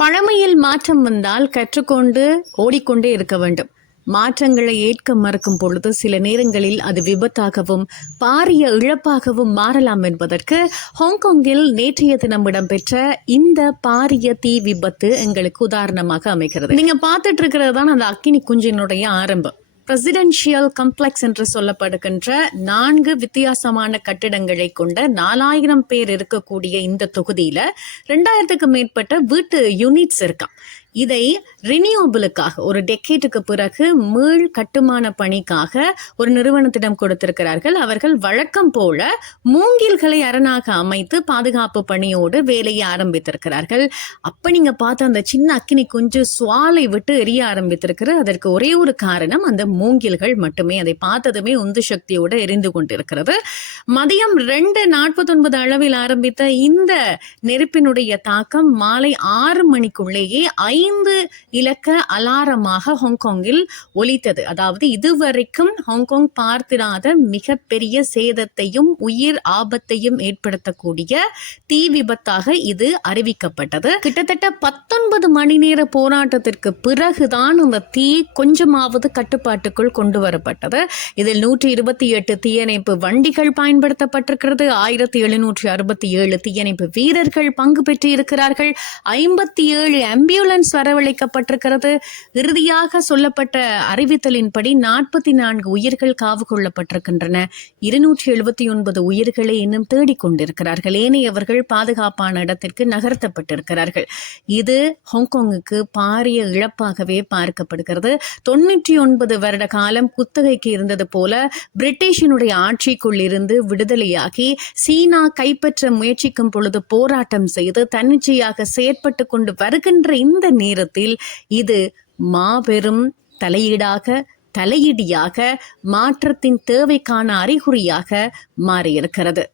பழமையில் மாற்றம் வந்தால் கற்றுக்கொண்டு ஓடிக்கொண்டே இருக்க வேண்டும். மாற்றங்களை ஏற்க மறுக்கும் பொழுது சில நேரங்களில் அது விபத்தாகவும் பாரிய இழப்பாகவும் மாறலாம் என்பதற்கு ஹாங்காங்கில் நேற்றைய தினம் இடம்பெற்ற இந்த பாரிய தீ விபத்து எங்களுக்கு உதாரணமாக அமைகிறது. நீங்க பார்த்துட்டு இருக்கிறது தான் அந்த அக்கினி குஞ்சினுடைய ஆரம்பம். பிரசிடென்ஷியல் கம்ப்ளெக்ஸ் என்று சொல்லப்படுகின்ற 4 வித்தியாசமான கட்டிடங்களை கொண்ட 4000 பேர் இருக்கக்கூடிய இந்த தொகுதியில 2000க்கு மேற்பட்ட வீட்டு யூனிட்ஸ் இருக்காம். இதை ரினியூவபிளுக்காக ஒரு டெக்கேட்டுக்கு பிறகு மீள் கட்டுமான பணிக்காக ஒரு நிறுவனத்திடம் கொடுத்திருக்கிறார்கள். அவர்கள் வழக்கம் போல மூங்கில்களை அரணாக அமைத்து பாதுகாப்பு பணியோடு வேலையை ஆரம்பித்திருக்கிறார்கள். அப்ப நீங்க பார்த்த அந்த சின்ன அக்கினி குஞ்சு சுவாலை விட்டு எரிய ஆரம்பித்திருக்கிறது. அதற்கு ஒரே ஒரு காரணம், அந்த மூங்கில்கள் மட்டுமே. அதை பார்த்ததுமே உந்து சக்தியோடு எரிந்து கொண்டிருக்கிறது. மதியம் 2:49 அளவில் ஆரம்பித்த இந்த நெருப்பினுடைய தாக்கம் மாலை 6 மணிக்குள்ளேயே 5 இலக்க அலாரமாக ஹாங்காங்கில் ஒலித்தது. அதாவது இதுவரைக்கும் ஹாங்காங் பார்த்திராத மிகப்பெரிய சேதத்தையும் உயிர் ஆபத்தையும் ஏற்படுத்தக்கூடிய தீ விபத்தாக இது அறிவிக்கப்பட்டது. கிட்டத்தட்ட 19 மணி நேர போராட்டத்திற்கு பிறகுதான் அந்த தீ கொஞ்சமாவது கட்டுப்பாட்டுக்குள் கொண்டு வரப்பட்டது. இதில் 128 தீயணைப்பு வண்டிகள் பயன்படுத்தப்பட்டிருக்கிறது. 1767 தீயணைப்பு வீரர்கள் பங்கு பெற்றிருக்கிறார்கள். 57 ஆம்புலன்ஸ் வரவழைக்கப்பட்டிருக்கிறது. இறுதியாக சொல்லப்பட்ட அறிவித்தலின்படி 44 உயிர்கள் காவு கொள்ளப்பட்டிருக்கின்றன. 279 உயிர்களை இன்னும் தேடிக்கொண்டிருக்கிறார்கள். ஏனையவர்கள் பாதுகாப்பான இடத்திற்கு நகர்த்தப்பட்டிருக்கிறார்கள். இது ஹாங்காங்குக்கு பாரிய இழப்பாகவே பார்க்கப்படுகிறது. 99 வருட காலம் குத்தகைக்கு இருந்தது போல பிரிட்டிஷினுடைய ஆட்சிக்குள் இருந்து விடுதலையாகி சீனா கைப்பற்ற முயற்சிக்கும் பொழுது போராட்டம் செய்து தன்னிச்சையாக செயற்பட்டு கொண்டு வருகின்ற இந்த நேரத்தில் இது மாபெரும் தலையீடியாக மாற்றத்தின் தேவைக்கான அறிகுறியாக மாறியிருக்கிறது.